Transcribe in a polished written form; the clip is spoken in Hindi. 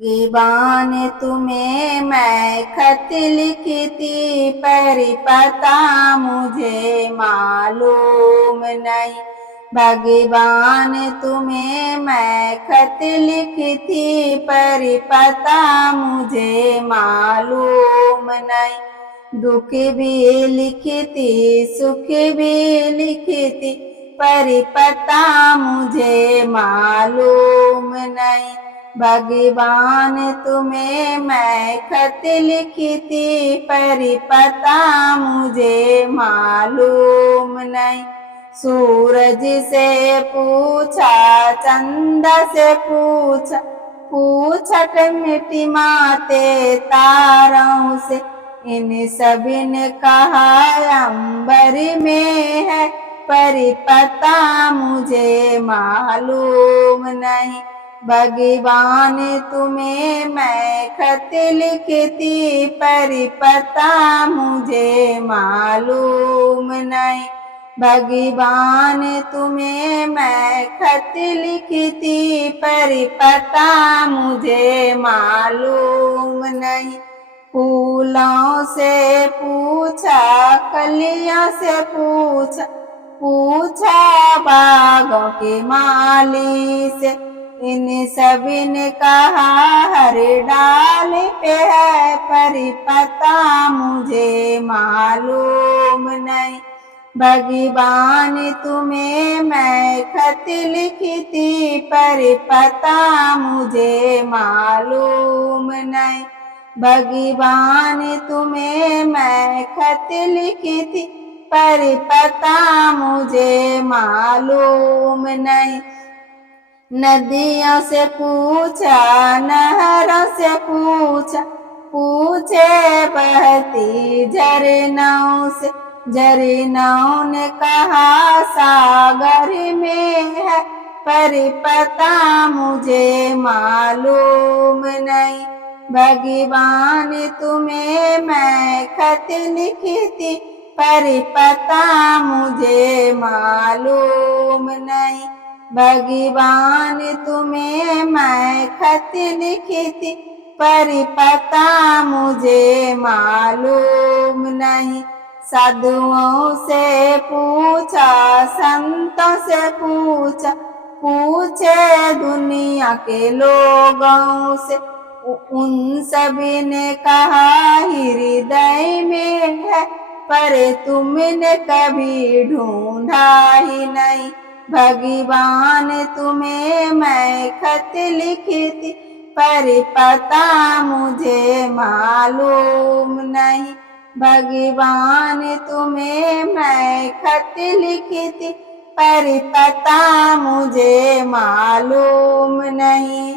गिबान तुम्हें मैं खत लिखती पर पता मुझे मालूम नहीं। भगवान तुम्हें मैं खत लिखती पर पता मुझे मालूम नहीं। दुख भी लिखती सुख भी लिखती पर पता मुझे मालूम नहीं। भगवान तुम्हें मैं खत लिखती पर पता मुझे मालूम नहीं। सूरज से पूछा चंदा से पूछा पूछट मिट्टी माते तारों से, इन सभी ने कहा अंबर में है पर पता मुझे मालूम नहीं। भगवान तुम्हें मैं खत लिखती पर पता मुझे मालूम नहीं। भगवान तुम्हें मैं खत लिखती पर पता मुझे मालूम नहीं। फूलों से पूछा कलियों से पूछा पूछा बागों के माली से, इन सभी ने कहा हर डाल पे है पर पता मुझे मालूम नहीं। भगवान तुम्हें मैं खत लिखती पर पता मुझे मालूम नहीं। भगवान तुम्हें मैं खत लिखती पर पता मुझे मालूम नहीं। नदियों से पूछा नहरों से पूछा पूछे बहती झरनों से, झरनों ने कहा सागर में है पर पता मुझे मालूम नहीं। भगवान तुम्हें मैं खत लिखती पर पता मुझे मालूम नहीं। भगवान तुम्हें मैं खत लिखती पर पता मुझे मालूम नहीं। साधुओं से पूछा संतों से पूछा पूछे दुनिया के लोगों से, उन सभी ने कहा हृदय में है पर तुमने कभी ढूंढा ही नहीं। भगवान तुम्हें मैं खत लिखती पर पता मुझे मालूम नहीं। भगवान तुम्हें मैं खत लिखती पर पता मुझे मालूम नहीं।